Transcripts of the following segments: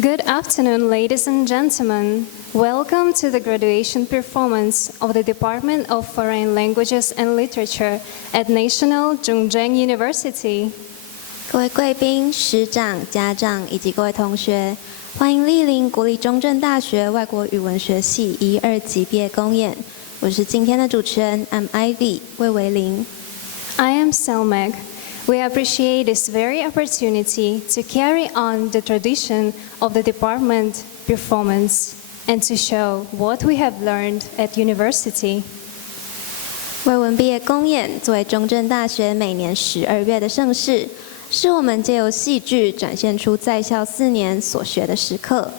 Good afternoon, ladies and gentlemen. Welcome to the graduation performance of the Department of Foreign Languages and Literature at National Chongqing University. 各位贵宾、师长、家长以及各位同学，欢迎莅临国立中正大学外国语文学系1、2级毕业公演。我是今天的主持人 I'm Ivy 魏维玲。I am Selmek. We appreciate this very opportunity to carry on the tradition of the department performance and to show what we have learned at university. 外文毕业公演作为中正大学每年12月的盛事，是我们借由戏剧展现出在校4年所学的时刻。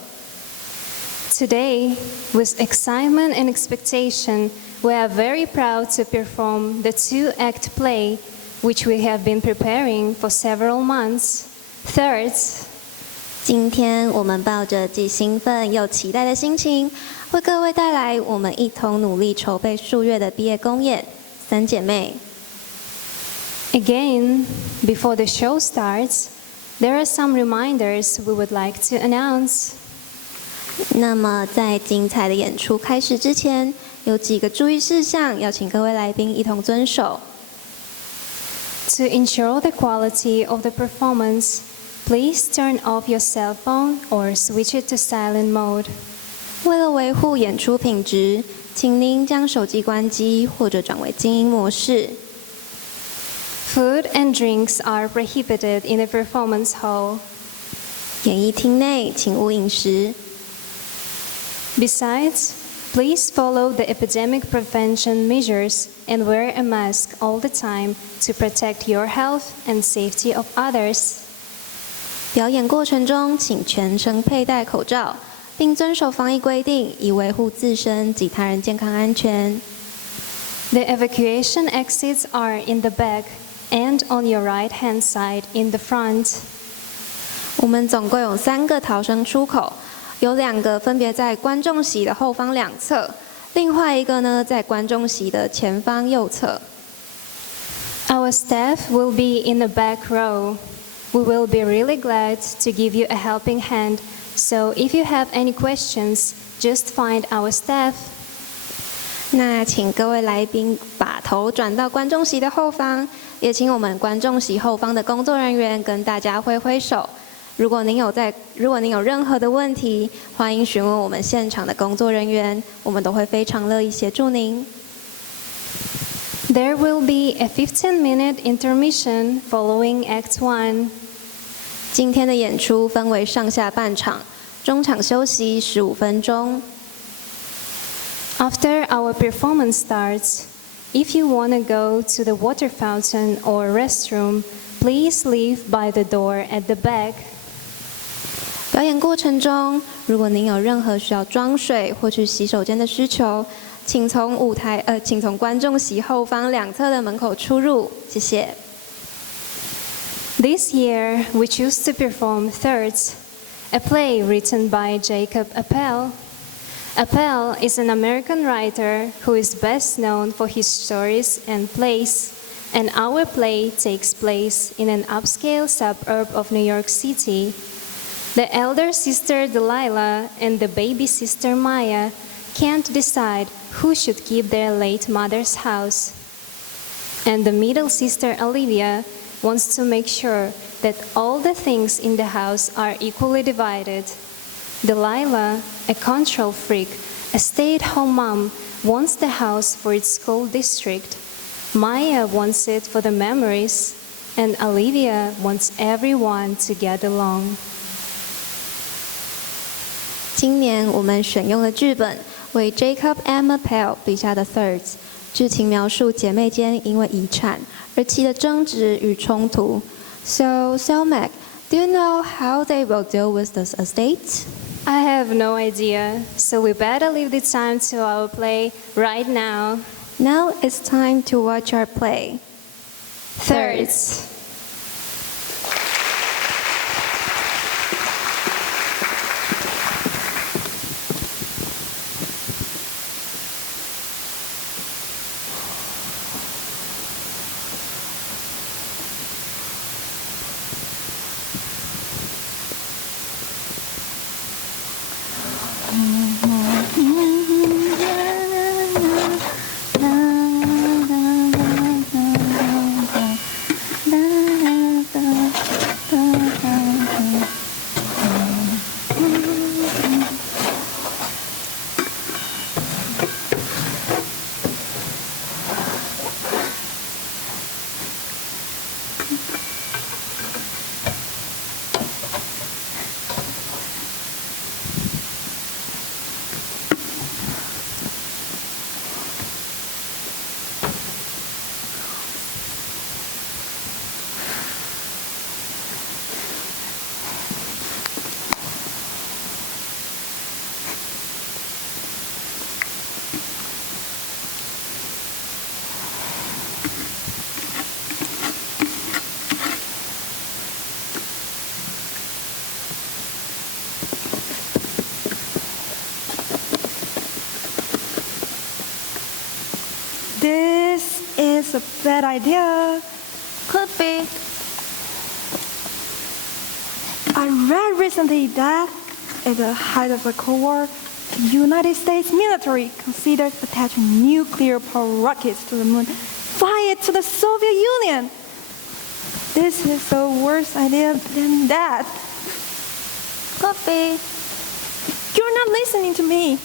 Today, with excitement and expectation, we are very proud to perform the two-act play which we have been preparing for several months. Third, 今天我们抱着既兴奋又期待的心情，为各位带来我们一同努力筹备数月的毕业公演《三姐妹》。Again, before the show starts, there are some reminders we would like to announce. 那么在精彩的演出开始之前，有几个注意事项要请各位来宾一同遵守。To ensure the quality of the performance, please turn off your cell phone or switch it to silent mode. 为了维护演出品质，请您将手机关机或者转为静音模式。Food and drinks are prohibited in the performance hall. 演艺厅内请勿饮食。Besides, please follow the epidemic prevention measures and wear a mask all the time to protect your health and safety of others. 表演过程中，请全程佩戴口罩，并遵守防疫规定，以维护自身及他人健康安全。The evacuation exits are in the back and on your right-hand side in the front. 我们总共有3个逃生出口，有2个分别在观众席的后方2侧，另外一个呢在观众席的前方右侧。Our staff will be in the back row. We will be really glad to give you a helping hand. So if you have any questions, just find our staff. 那请各位来宾把头转到观众席的后方，也请我们观众席后方的工作人员跟大家挥挥手。如果您有任何的问题，欢迎询问我们现场的工作人员，我们都会非常乐意协助您。There will be a 15-minute intermission following Act 1. 今天的演出分为上下半场，中场休息15分钟。After our performance starts, if you want to go to the water fountain or restroom, please leave by the door at the back. 表演过程中，如果您有任何需要装水或去洗手间的需求，请从观众席后方2侧的门口出入，谢谢。This year, we choose to perform Thirds, a play written by Jacob Appel. Appel is an American writer who is best known for his stories and plays, and our play takes place in an upscale suburb of New York City. The elder sister Delilah and the baby sister Maya can't decide who should keep their late mother's house. And the middle sister Olivia wants to make sure that all the things in the house are equally divided. Delilah, a control freak, a stay-at-home mom, wants the house for its school district. Maya wants it for the memories, and Olivia wants everyone to get along. 今年我们选用的剧本为 Jacob M. Appel 笔下的 Thirds， 剧情描述姐妹间因为遗产而起的争执与冲突。So, Selmek, do you know how they will deal with this estate? I have no idea, so we better leave the time to our play right now. Now it's time to watch our play. Thirds. was a bad idea. Could be. I read recently that at the height of the Cold War, the United States military considered attaching nuclear power rockets to the moon via to the Soviet Union. This is a worse idea than that. Could be. You're not listening to me.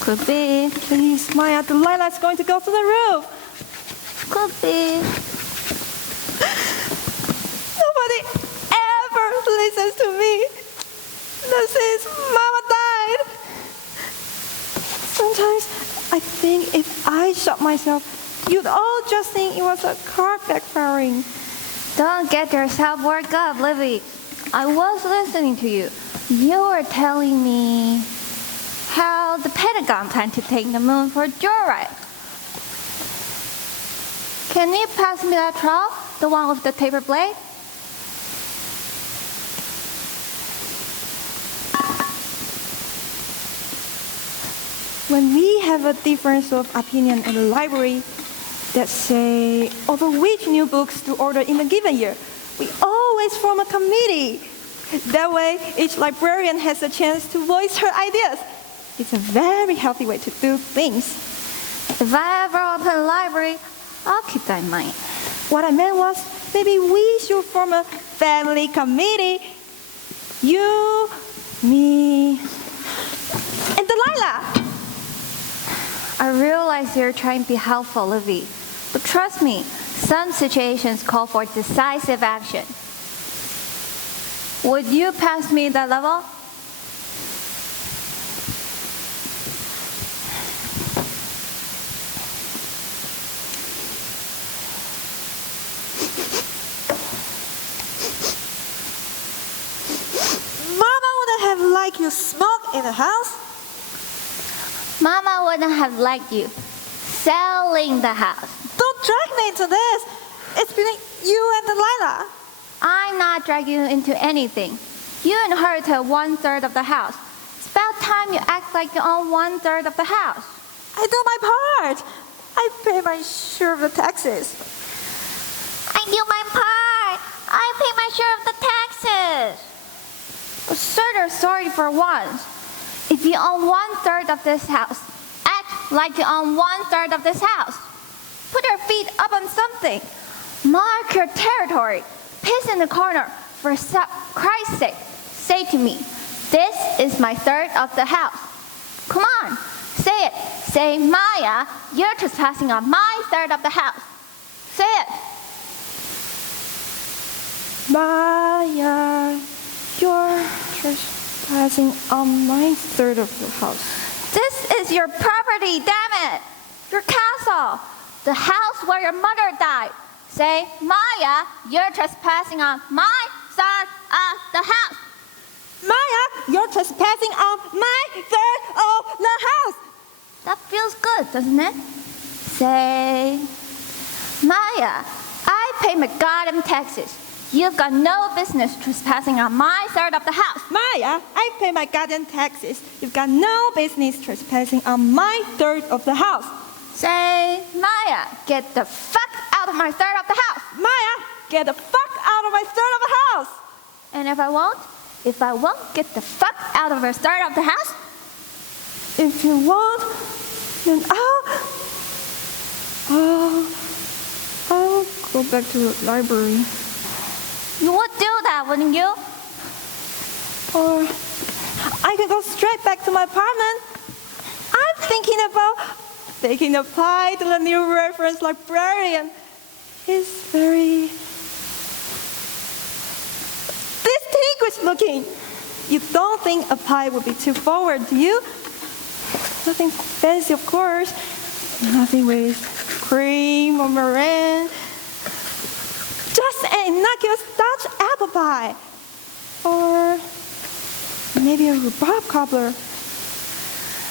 Could be. Please, Maya, Delilah's going to go to the roof. Could be. Nobody ever listens to me. Since Mama died. Sometimes I think if I shot myself, you'd all just think it was a car backfiring. Don't get yourself worked up, Livy. I was listening to you. You were telling me how the Pentagon planned to take the moon for a joyride. Can you pass me that trowel? The one with the taper blade? When we have a difference of opinion in the library that say over which new books to order in a given year, we always form a committee. That way, each librarian has a chance to voice her ideas. It's a very healthy way to do things. If I ever open a library, I'll keep that in mind. What I meant was, maybe we should form a family committee. You, me, and Delilah. I realize you're trying to be helpful, Livy. But trust me, some situations call for decisive action. Would you pass me that level? Mama wouldn't have liked you smoke in the house. Mama wouldn't have liked you selling the house. Don't drag me into this. It's between you and Delilah. I'm not dragging you into anything. You inherited 1/3 of the house. It's about time you act like you own 1/3 of the house. I do my part. I pay my share of the taxes. I do my part. I pay my share of the taxes. Assert your authority for once. If you own 1/3 of this house, act like you own 1/3 of this house. Put your feet up on something. Mark your territory. Piss in the corner. For Christ's sake, say to me, this is my 1/3 of the house. Come on, say it. Say, Maya, you're trespassing on my 1/3 of the house. Say it. Maya, you're trespassing on my 1/3 of the house. This is your property, damn it. Your castle. The house where your mother died. Say, Maya, you're trespassing on my side of the house. Maya, you're trespassing on my 1/3 of the house. That feels good, doesn't it? Say, Maya, I pay my goddamn taxes. You've got no business trespassing on my 1/3 of the house. Maya, I pay my goddamn taxes. You've got no business trespassing on my 1/3 of the house. Say, Maya, get the fuck out of my 1/3 of the house. Maya, get the fuck out of my 1/3 of the house. And if I won't get the fuck out of your 1/3 of the house, If you won't, then I'll go back to the library. you would do that, wouldn't you? Or I can go straight back to my apartment. I'm thinking about taking the pie to the new reference librarian. He's very distinguished looking. You don't think a pie would be too forward, do you? Nothing fancy, of course. Nothing with cream or meringue. Just an innocuous Dutch apple pie. Or maybe a rhubarb cobbler.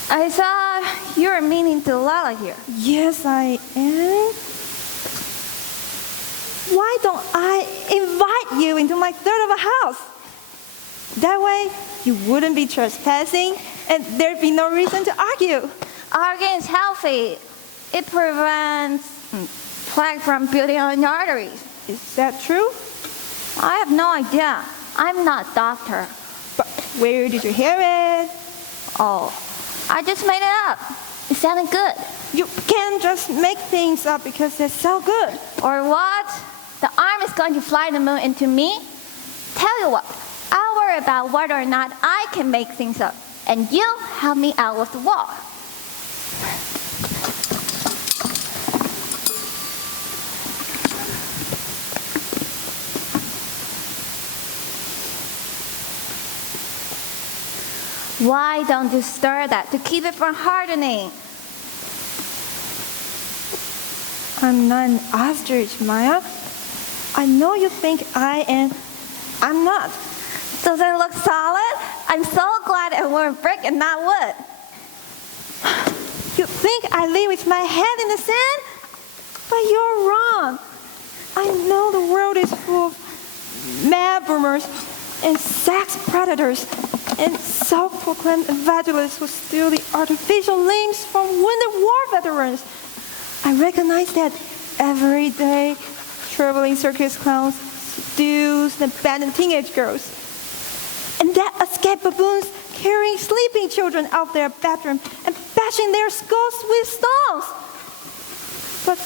I thought you were meaning Delilah here. Yes, I am. Why don't I invite you into my 1/3 of a house? That way, you wouldn't be trespassing and there'd be no reason to argue. Arguing is healthy. it prevents plaque from building on your arteries. Is that true? I have no idea. I'm not a doctor. But where did you hear it? Oh, I just made it up. It sounded good. You can't just make things up because they sound good. Or what? The arm is going to fly the moon into me? Tell you what, I'll worry about whether or not I can make things up. And you help me out with the wall. Why don't you stir that to keep it from hardening? I'm not an ostrich, Maya. I know you think I am. I'm not. Does it look solid? I'm so glad it were brick and not wood. You think I live with my head in the sand? But you're wrong. I know the world is full of mad boomers and sex predators and self-proclaimed evangelists who steal the artificial limbs from wounded war veterans. I recognize that every day, traveling circus clowns, seduce and abandon teenage girls. And that escaped baboons carrying sleeping children out their bathroom and bashing their skulls with stones. But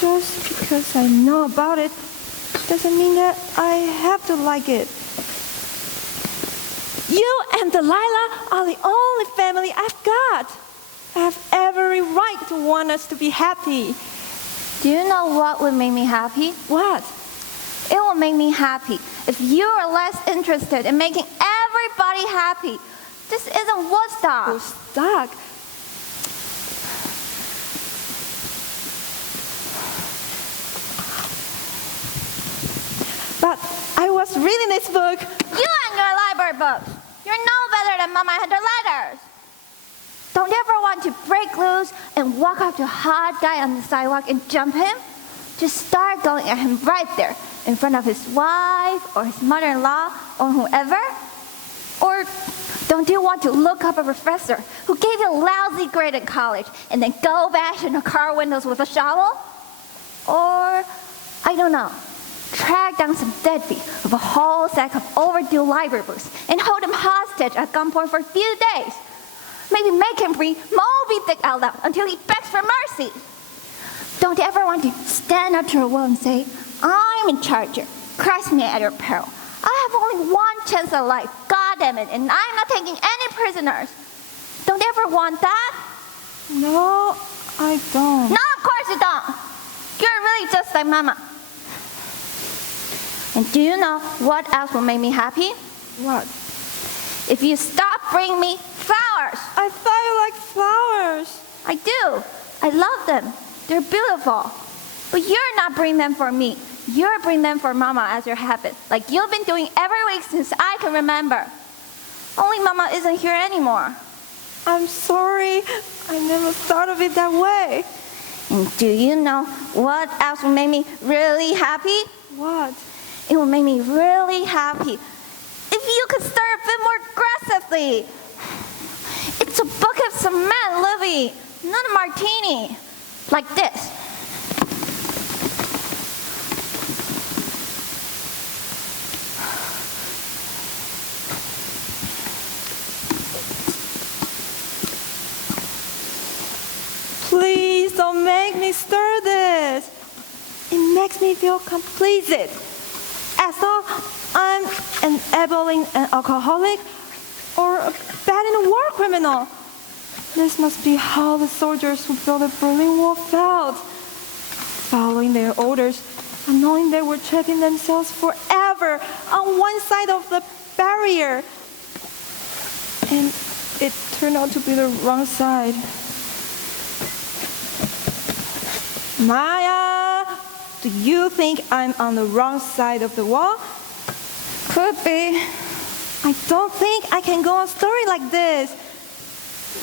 just because I know about it doesn't mean that I have to like it. You and Delilah are the only family I've got. I have every right to want us to be happy. Do you know what would make me happy? What? It will make me happy if you are less interested in making everybody happy. This isn't Woodstock. Woodstock? But I was reading this book. You and your library books. You're no better than Mama and her letters. Don't you ever want to break loose and walk up to a hot guy on the sidewalk and jump him? Just start going at him right there in front of his wife or his mother-in-law or whoever. Or don't you want to look up a professor who gave you a lousy grade in college and then go bash in the car windows with a shovel? Or, I don't know, track down some deadbeat with a whole sack of overdue library books and hold him hostage at gunpoint for a few days. Maybe make him read Moby Dick out loud until he begs for mercy. Don't you ever want to stand up to your will and say, I'm in charge here. Cross me at your peril. I have only one chance at life. God damn it, and I'm not taking any prisoners. Don't you ever want that? No, I don't. No, of course you don't. You're really just like Mama. And do you know what else will make me happy? What? If you stop bringing me flowers. I thought you liked flowers. I do. I love them. They're beautiful. But you're not bringing them for me. You're bringing them for Mama as your habit, like you've been doing every week since I can remember. Only Mama isn't here anymore. I'm sorry. I never thought of it that way. And do you know what else will make me really happy? What? It will make me really happy if you could stir a bit more aggressively. It's a bucket of cement, Livy, not a martini. Like this. Please don't make me stir this. It makes me feel complacent. As though I'm enabling an alcoholic or a bad war criminal. This must be how the soldiers who built the Berlin Wall felt. Following their orders and knowing they were trapping themselves forever on one side of the barrier. And it turned out to be the wrong side. Maya, do you think I'm on the wrong side of the wall? Could be. I don't think I can go on a story like this.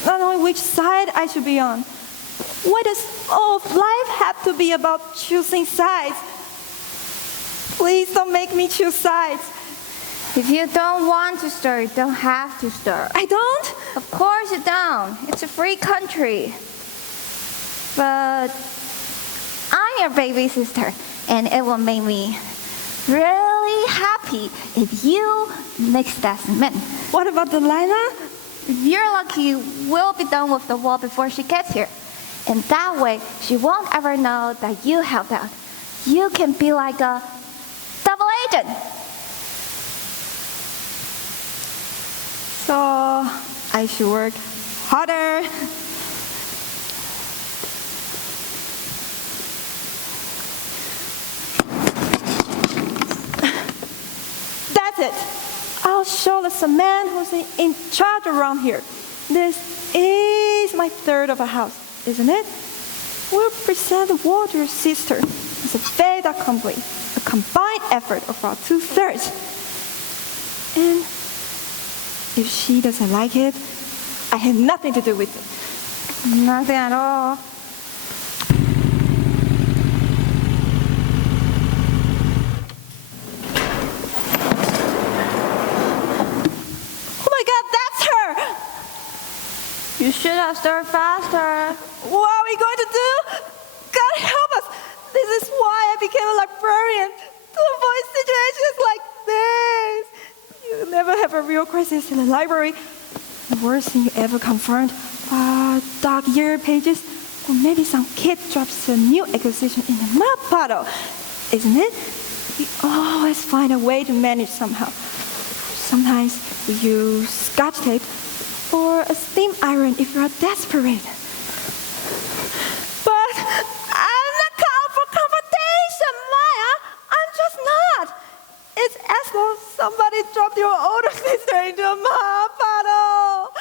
Not knowing which side I should be on. Why does all of life have to be about choosing sides? Please don't make me choose sides. If you don't want to stir, you don't have to stir. I don't? Of course you don't. It's a free country. But I'm your baby sister, and it will make me really happy if you mix that cement. What about Delilah? If you're lucky, we'll be done with the wall before she gets here. And that way, she won't ever know that you helped out. You can be like a double agent. So I should work harder. That's it. I'll show the man who's in charge around here. This is my third of a house, isn't it? We'll present the wall to your sister as a fait accompli, a combined effort of our 2/3. And if she doesn't like it, I have nothing to do with it. Nothing at all. Oh my God, that's her! You should have started faster. What are we going to do? God help us! This is why I became a librarian, to avoid situations like this. You never have a real crisis in the library. The worst thing you ever confront are dog-eared pages, or maybe some kid drops a new acquisition in a mud puddle. Isn't it? We always find a way to manage somehow. Sometimes we use Scotch tape or a steam iron if you're desperate. But I'm not called for confrontation, Maya. I'm just not. It's as though somebody dropped your older sister into a mud puddle.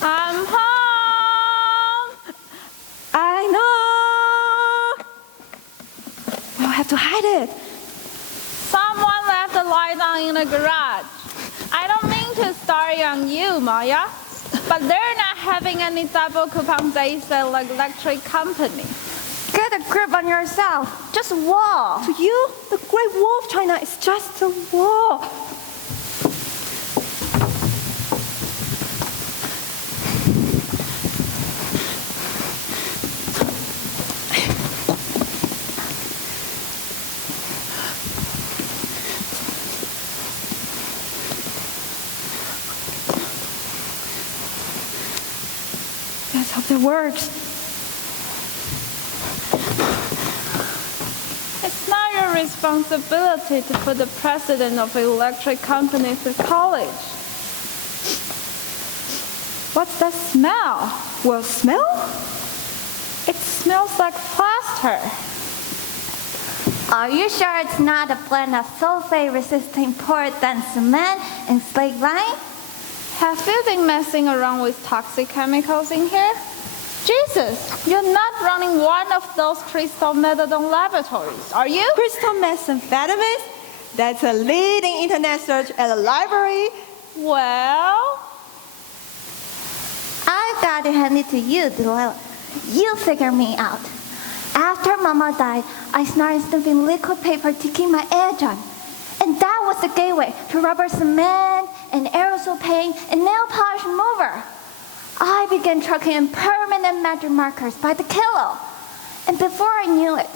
I'm home! I know. We'll have to hide it. Someone left the light on in the garage. I don't mean to start on you, Maya, but they're not having any double coupon days at the electric company. Get a grip on yourself. Just walk. To you, the Great Wall of China is just a wall. Let's hope that works. It's not your responsibility to put the president of the electric company through college. What's that smell? Well, smell? It smells like plaster. Are you sure it's not a blend of sulfate-resisting Portland cement and slate lime? Have you been messing around with toxic chemicals in here? Jesus, you're not running one of those crystal methadone laboratories, are you? Crystal methamphetamine? That's a leading internet search at the library. Well, I've got to hand it to you, Delilah. You figure me out. After Mama died, I started sniffing liquid paper to keep my edge on. And that was the gateway to rubber cement and aerosol paint and nail polish remover. I began trucking in permanent magic markers by the kilo. And before I knew it,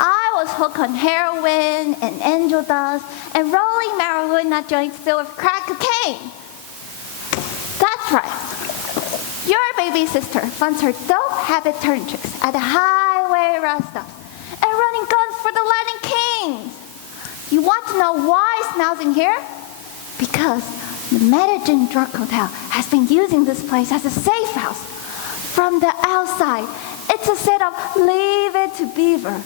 I was hooked on heroin and angel dust and rolling marijuana joints filled with crack cocaine. That's right. Your baby sister funds her dope habit turn tricks at the highway rest stops and running guns for the Latin Kings. You want to know why it smells in here? Because the Medellin drug cartel has been using this place as a safe house. From the outside, it's a set of leave it to beaver.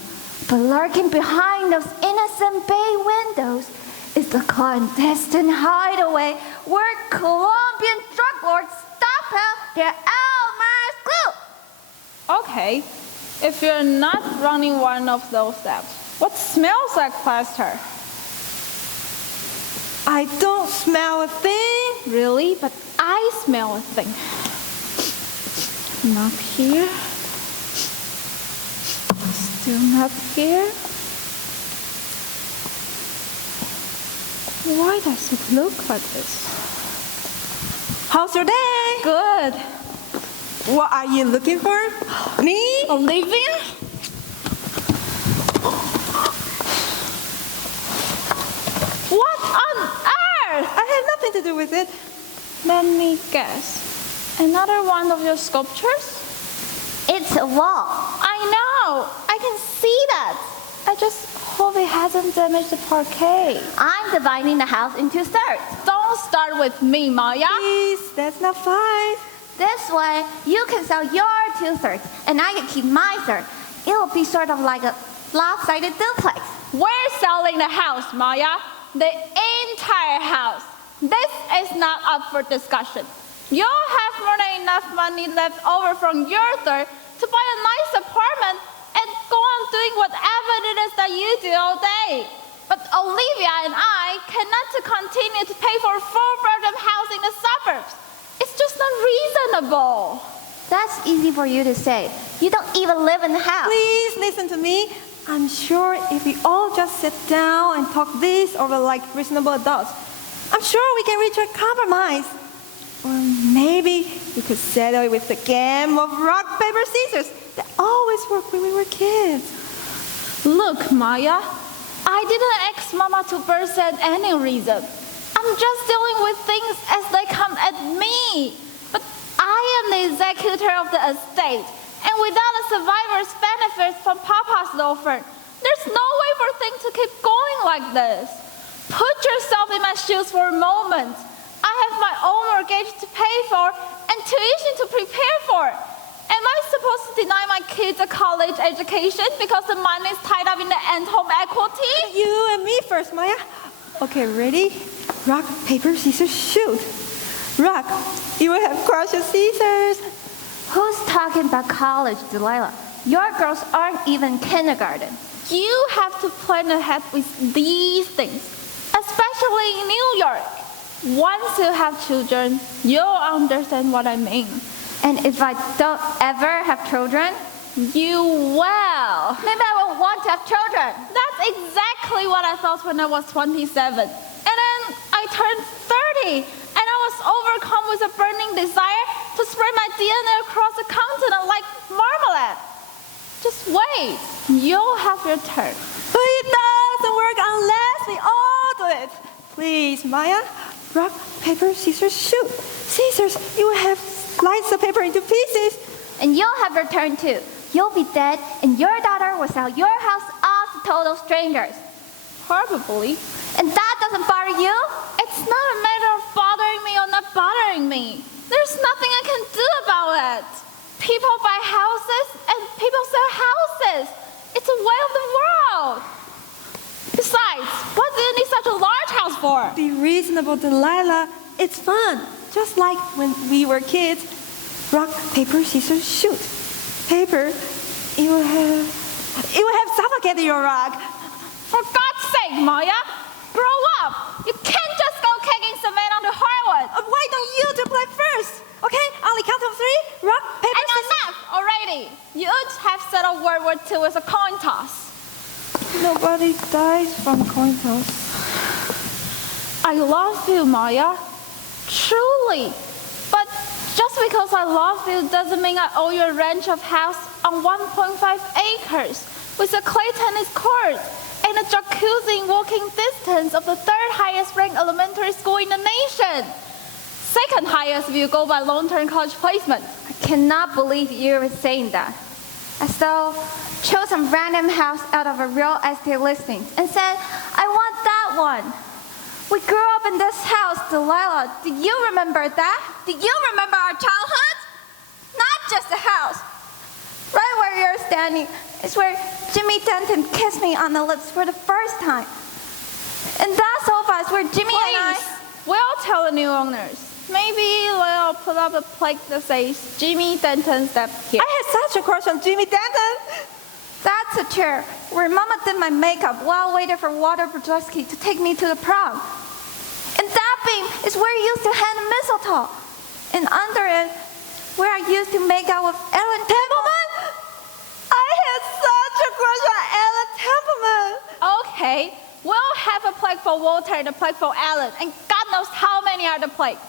But lurking behind those innocent bay windows is the clandestine hideaway where Colombian drug lords stop out their Almas glue. okay. If you're not running one of those steps, what smells like plaster? I don't smell a thing. Really? But I smell a thing. Not here. Still not here. Why does it look like this? How's your day? Good. What are you looking for? Me? Olivia? What on earth? I have nothing to do with it. Let me guess. Another one of your sculptures? It's a wall. I know. I can see that. I just hope it hasn't damaged the parquet. I'm dividing the house into thirds. Don't start with me, Maya. Please, that's not fine. This way, you can sell your 2/3, and I can keep my third. It'll be sort of like a lopsided duplex. We're selling the house, Maya. The entire house. This is not up for discussion. You'll have more than enough money left over from your third to buy a nice apartment and go on doing whatever it is that you do all day. But Olivia and I cannot to continue to pay for a 4-bedroom house in the suburbs. It's just not reasonable. That's easy for you to say. You don't even live in the house. Please listen to me. I'm sure if we all just sit down and talk this over like reasonable adults, I'm sure we can reach a compromise. Or maybe we could settle it with the game of rock, paper, scissors that always worked when we were kids. Look, Maya, I didn't ask Mama to burst at any reason. I'm just dealing with things as they come at me. But I am the executor of the estate, and without a survivor's benefits from Papa's law firm, there's no way for things to keep going like this. Put yourself in my shoes for a moment. I have my own mortgage to pay for and tuition to prepare for. Am I supposed to deny my kids a college education because the money is tied up in the end home equity? You and me first, Maya. Okay, ready? Rock, paper, scissors, shoot. Rock, you will have crushed your scissors. Who's talking about college, Delilah? Your girls aren't even kindergarten. You have to plan ahead with these things, especially in New York. Once you have children, you'll understand what I mean. And if I don't ever have children, You will. maybe I won't want to have children. That's exactly what I thought when I was 27. And then I turned 30, and I was overcome with a burning desire to spread my DNA across the continent like marmalade. Just wait. You'll have your turn. But it doesn't work unless we all do it. Please, Maya. Rock, paper, scissors, shoot. Scissors, you will have sliced the paper into pieces. And you'll have your turn too. You'll be dead, and your daughter will sell your house off to total strangers. Probably. And that doesn't bother you? It's not a matter of bothering me or not bothering me. There's nothing I can do about it. People buy houses and people sell houses. It's a way of the world. Besides, what do you need such a large house for? Be reasonable, Delilah. It's fun. Just like when we were kids. Rock, paper, scissors, shoot. Paper, it will have suffocated your rock. For God's sake, Maya, grow up. You can't just go kicking cement on the hardwood. Why don't you two play first? Okay, only count of 3. Rock, paper, And scissors. enough already. You'd have settled World War II with a coin toss. Nobody dies from coin toss. I love you, Maya. Truly. But just because I love you doesn't mean I owe you a ranch of house on 1.5 acres with a clay tennis court and a jacuzzi in walking distance of the 3rd highest ranked elementary school in the nation. 2nd highest if you go by long-term college placement. I cannot believe you were saying that. As though chose some random house out of a real estate listing and said, I want that one. We grew up in this house, Delilah. Do you remember that? Do you remember our childhood? Not just the house. Right where you're standing is where Jimmy Denton kissed me on the lips for the first time. And that sofa is where Jimmy and I... Please, we'll tell the new owners. Maybe we'll put up a plaque that says Jimmy Denton stepped here. I had such a crush on Jimmy Denton. That's a chair where Mama did my makeup while waiting for Walter Brodowski to take me to the prom. And that beam is where you used to hang the mistletoe. And under it, where I used to make out with Ellen Templeman. I had such a crush on Ellen Templeman. Okay, we'll have a plaque for Walter and a plaque for Alan, and God knows how many are the plaques.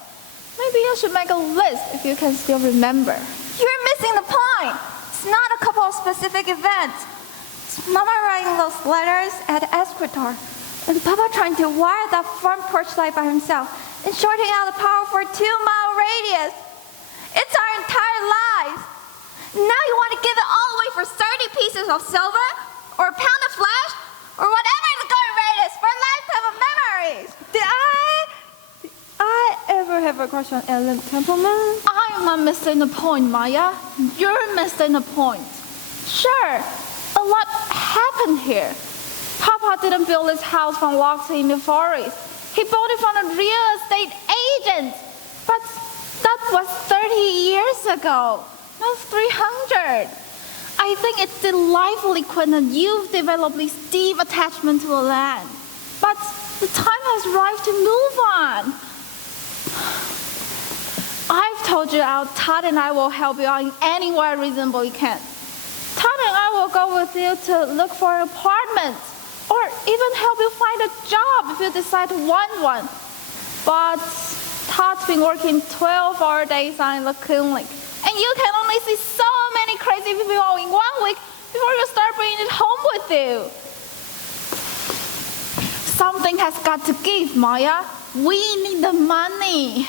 Maybe you should make a list if you can still remember. You're missing the point. It's not a couple of specific events. It's Mama writing those letters at the escritor, and Papa trying to wire that front porch light by himself and shorting out the power for a 2-mile radius. It's our entire lives. Now you want to give it all away for 30 pieces of silver, or a pound of flesh, or whatever the going rate is for a lifetime of memories. Did I ever have a crush on Ellen Templeman? I'm not missing the point, Maya. You're missing the point. Sure, a lot happened here. Papa didn't build his house from logs in the forest. He bought it from a real estate agent. But that was 30 years ago, not 300. I think it's delightfully when you've developed this deep attachment to the land. But the time has arrived to move on. I've told you Todd and I will help you out in any way reasonable you can. Todd and I will go with you to look for an apartment, or even help you find a job if you decide to want one. But Todd's been working 12-hour days on the clinic, and you can only see so many crazy people in 1 week before you start bringing it home with you. Something has got to give, Maya. We need the money.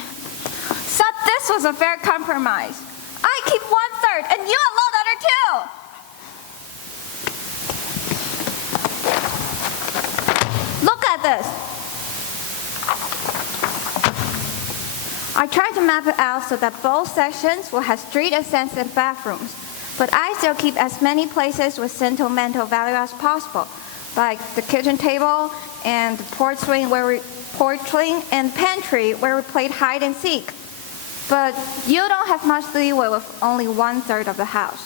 So this was a fair compromise. I keep 1/3 and you alone the other 2. Look at this. I tried to map it out so that both sections will have street-sensitive bathrooms, but I still keep as many places with sentimental value as possible, like the kitchen table and the porch swing and pantry where we played hide and seek. But you don't have much leeway with only 1/3 of the house.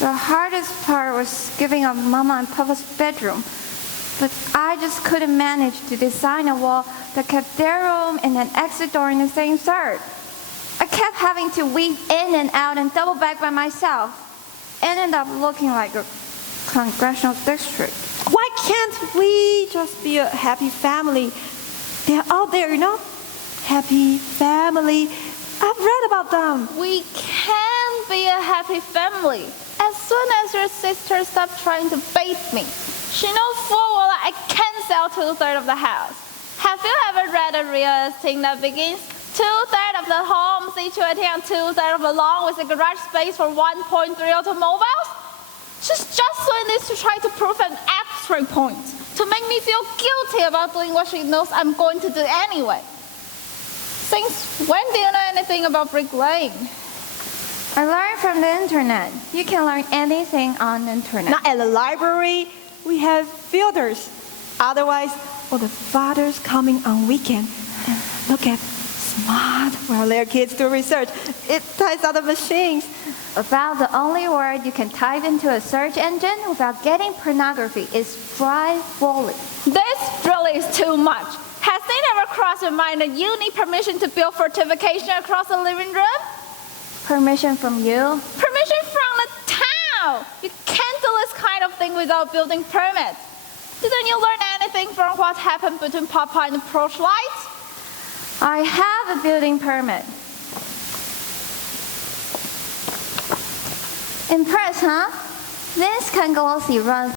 The hardest part was giving up Mama and Papa's bedroom, but I just couldn't manage to design a wall that kept their room and an exit door in the same third. I kept having to weave in and out and double back by myself. Ended up looking like a congressional district. Why can't we just be a happy family? They're out there, Happy family. I've read about them. We can be a happy family as soon as your sister stops trying to bait me. She knows full well that I can sell 2/3 of the house. Have you ever read a real estate that begins 2/3 of the home situated on 2/3 of the lawn with a garage space for 1.3 automobiles? She's just doing this to try to prove an abstract point, to make me feel guilty about doing what she knows I'm going to do anyway. Since when do you know anything about bricklaying? I learned from the internet. You can learn anything on the internet. Not at the library. We have fielders. Otherwise, all the fathers coming on weekend and look at smart while their kids do research. It types out the machines. About the only word you can type into a search engine without getting pornography is frivole. This really is too much. Has it ever crossed your mind that you need permission to build fortification across the living room? Permission from you? Permission from the town! You can't do this kind of thing without building permits. Didn't you learn anything from what happened between Papa and the porch light? I have a building permit. Impressed, huh? Vince Cangolosi runs